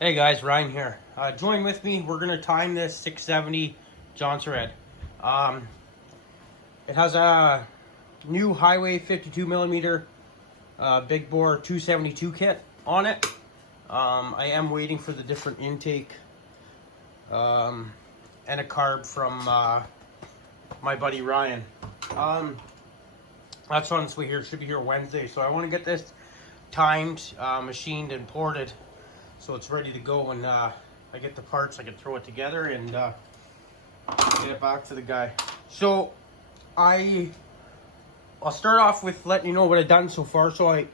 Hey guys, Ryan here. Join with me. We're gonna time this 670 Johnson Red. Um, it has a new Highway 52 millimeter big bore 272 kit on it. I am waiting for the different intake and a carb from my buddy Ryan. That's on its way here. It should be here Wednesday. So I want to get this timed, machined, and ported, so it's ready to go. And I get the parts, I can throw it together and get it back to the guy. So I'll start off with letting you know what I've done so far. So I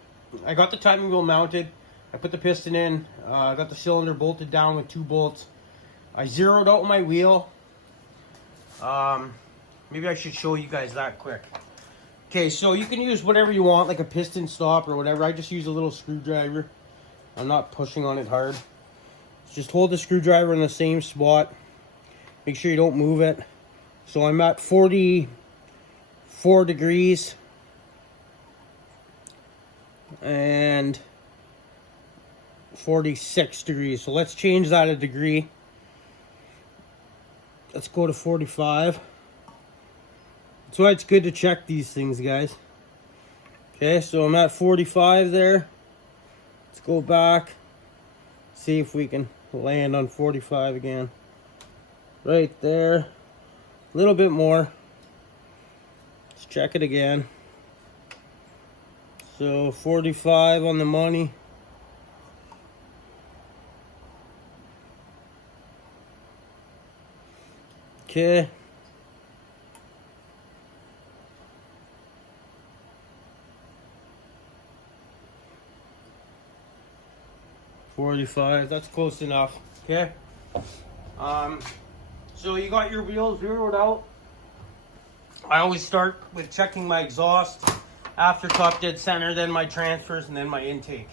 got the timing wheel mounted. I put the piston in. I got the cylinder bolted down with 2 bolts. I zeroed out my wheel. Maybe I should show you guys that quick. Okay, so you can use whatever you want, like a piston stop or whatever. I just use a little screwdriver. I'm not pushing on it hard. Just hold the screwdriver in the same spot. Make sure you don't move it. So I'm at 44 degrees. And 46 degrees. So let's change that a degree. Let's go to 45. That's why it's good to check these things, guys. Okay, so I'm at 45 there. Let's go back. See if we can land on 45 again. Right there. A little bit more. Let's check it again. So 45 on the money. Okay. $45, that's close enough. Okay. So you got your wheels zeroed out. I always start with checking my exhaust, after top dead center, then my transfers, and then my intake.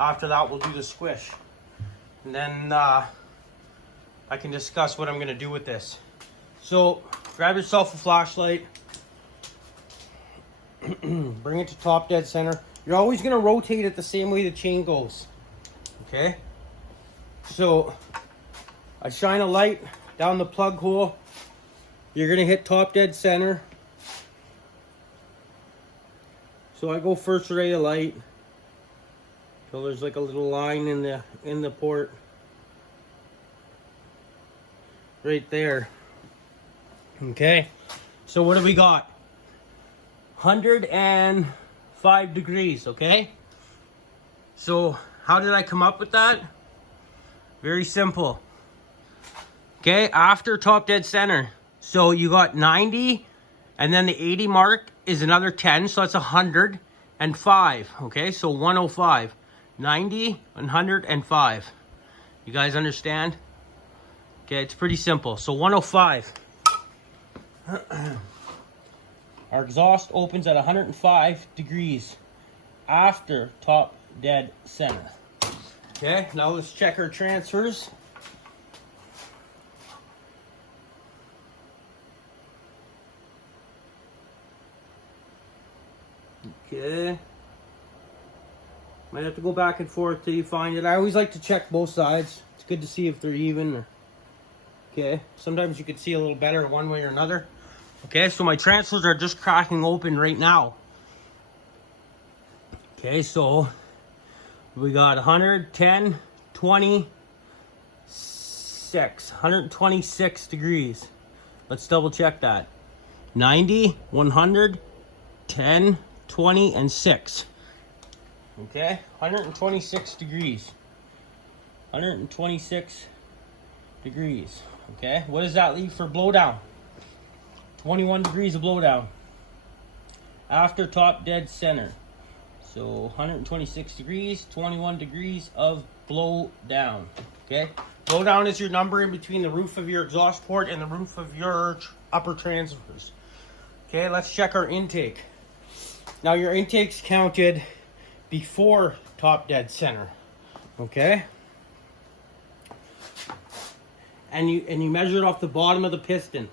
After that, we'll do the squish. And then I can discuss what I'm gonna do with this. So grab yourself a flashlight. Bring it to top dead center. You're always gonna rotate it the same way the chain goes. Okay, so I shine a light down the plug hole. You're gonna hit top dead center. So I go first ray of light. So there's like a little line in the port. Right there. Okay, so what do we got? 105 degrees, okay? So how did I come up with that? Very simple. Okay, after top dead center. So you got 90, and then the 80 mark is another 10, so that's 105. Okay, so 105. 90, 105. You guys understand? Okay, it's pretty simple. So 105. Our exhaust opens at 105 degrees after top dead center. Okay, now let's check our transfers. Okay. Might have to go back and forth till you find it. I always like to check both sides. It's good to see if they're even. Okay, sometimes you can see a little better one way or another. Okay, so my transfers are just cracking open right now. Okay, so we got 110, 26, 126 degrees. Let's double check that. 90, 100, 10, 20, and 6. Okay, 126 degrees. 126 degrees. Okay, what does that leave for blowdown? 21 degrees of blowdown. After top dead center. So 126 degrees, 21 degrees of blow down. Okay, blow down is your number in between the roof of your exhaust port and the roof of your upper transfers. Okay, let's check our intake. Now your intake's counted before top dead center. Okay, and you measure it off the bottom of the piston.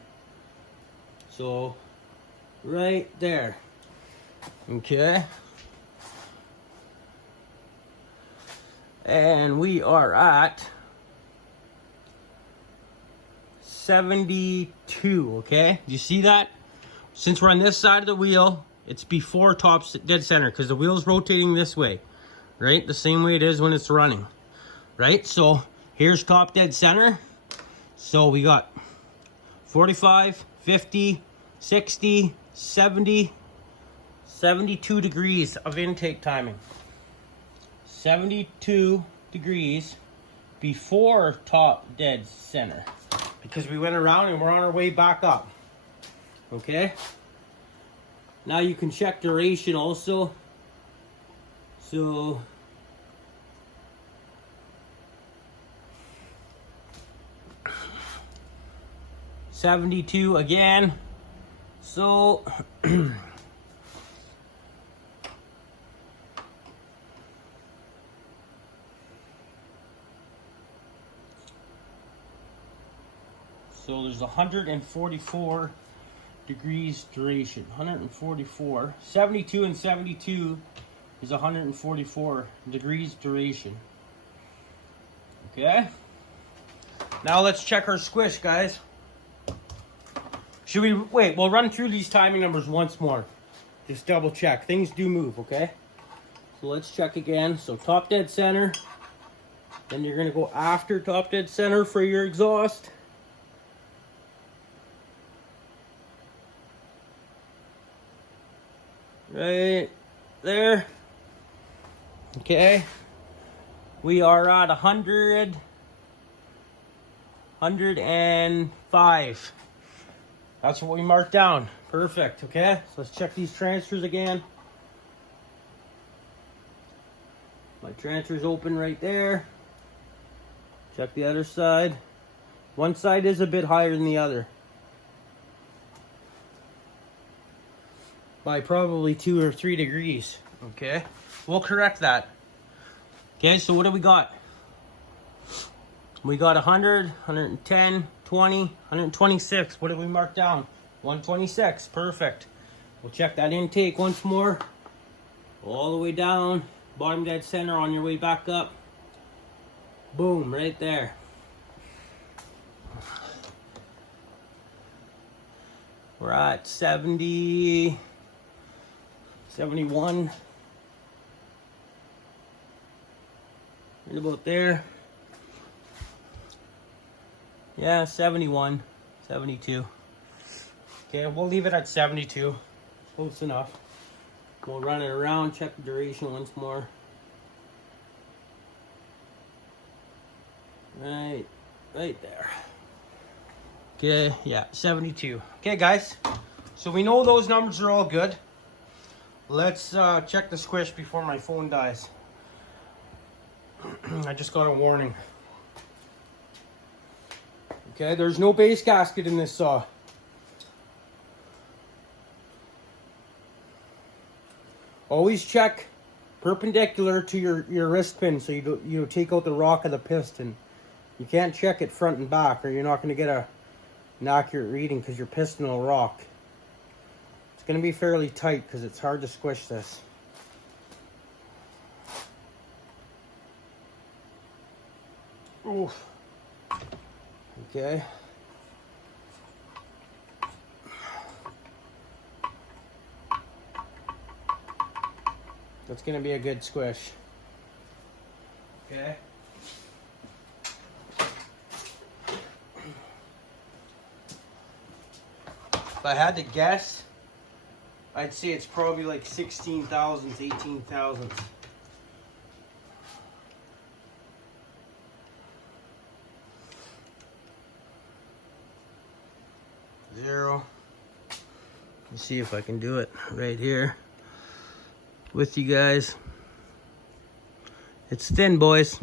So right there. Okay. And we are at 72, okay? Do you see that? Since we're on this side of the wheel, it's before top dead center because the wheel's rotating this way, right? The same way it is when it's running, right? So here's top dead center. So we got 45, 50, 60, 70, 72 degrees of intake timing. 72 degrees before top dead center. Because we went around and we're on our way back up. Okay? Now you can check duration also. So $72 again. So so there's 144 degrees duration. 144. 72 and 72 is 144 degrees duration. Okay? Now let's check our squish, guys. Should we wait? We'll run through these timing numbers once more. Just double check. Things do move, okay? So let's check again. So top dead center. Then you're gonna go after top dead center for your exhaust. Right there. Okay. We are at 105. That's what we marked down. Perfect, okay? So let's check these transfers again. My transfer's open right there. Check the other side. One side is a bit higher than the other. By probably 2 or 3 degrees, okay? We'll correct that. Okay, so what do we got? We got 100, 110, 20, 126. What did we mark down? 126, perfect. We'll check that intake once more. All the way down, bottom dead center on your way back up. Boom, right there. We're at 70... 71. Right about there. Yeah, 71. 72. Okay, we'll leave it at 72. Close enough. We'll run it around, check the duration once more. Right there. Okay, yeah, 72. Okay, guys. So we know those numbers are all good. Let's check the squish before my phone dies. I just got a warning. Okay, there's no base gasket in this saw. Always check perpendicular to your wrist pin so you take out the rock of the piston. You can't check it front and back or you're not going to get an accurate reading because your piston will rock. It's going to be fairly tight because it's hard to squish this. Oof. Okay. That's going to be a good squish. Okay. If I had to guess, I'd say it's probably like 16 thousandths, 18 thousandths. Zero. Let's see if I can do it right here with you guys. It's thin, boys.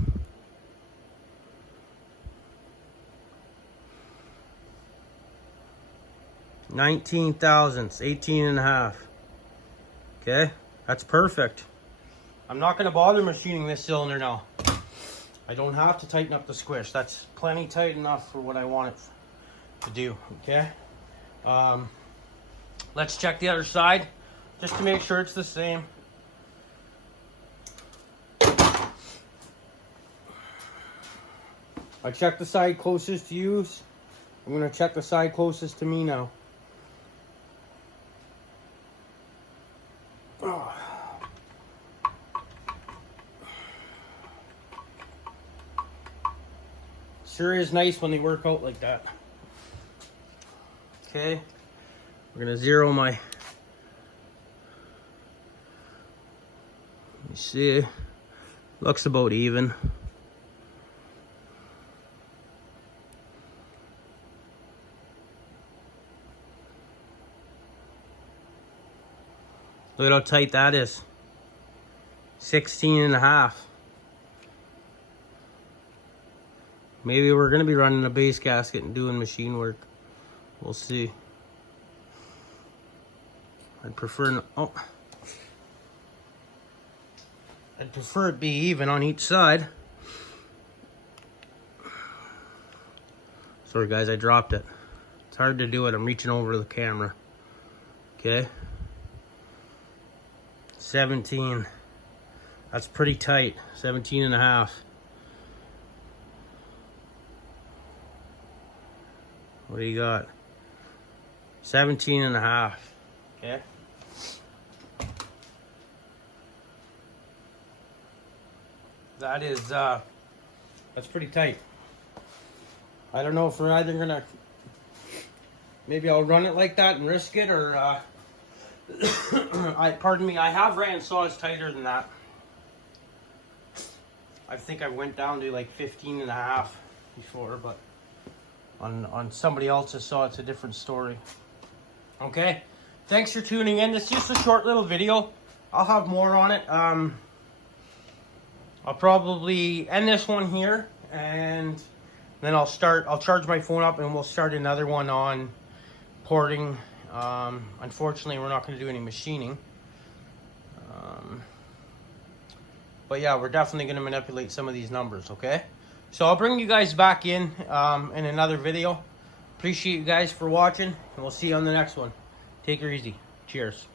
$19 thousandths, 18 and a half. Okay, that's perfect. I'm not gonna bother machining this cylinder now. I don't have to tighten up the squish. That's plenty tight enough for what I want it to do, okay? Let's check the other side just to make sure it's the same. I checked the side closest to you. I'm going to check the side closest to me now. Oh. Sure is nice when they work out like that. Okay, we're going to zero my... You see, looks about even. Look at how tight that is. 16.5. Maybe we're gonna be running a base gasket and doing machine work. We'll see. I'd prefer I'd prefer it be even on each side. Sorry guys, I dropped it. It's hard to do it. I'm reaching over the camera. Okay. 17. That's pretty tight. 17.5. What do you got? 17.5. Okay. That is that's pretty tight. I don't know if we're either gonna, maybe I'll run it like that and risk it, or pardon me, I have ran saws tighter than that. I think I went down to like 15.5 before, but on somebody else's saw it's a different story. Okay, thanks for tuning in. It's just a short little video. I'll have more on it. I'll probably end this one here, and then I'll charge my phone up and we'll start another one on porting. Unfortunately, we're not going to do any machining. But yeah, we're definitely going to manipulate some of these numbers, okay? So I'll bring you guys back in another video. Appreciate you guys for watching, and we'll see you on the next one. Take her easy. Cheers.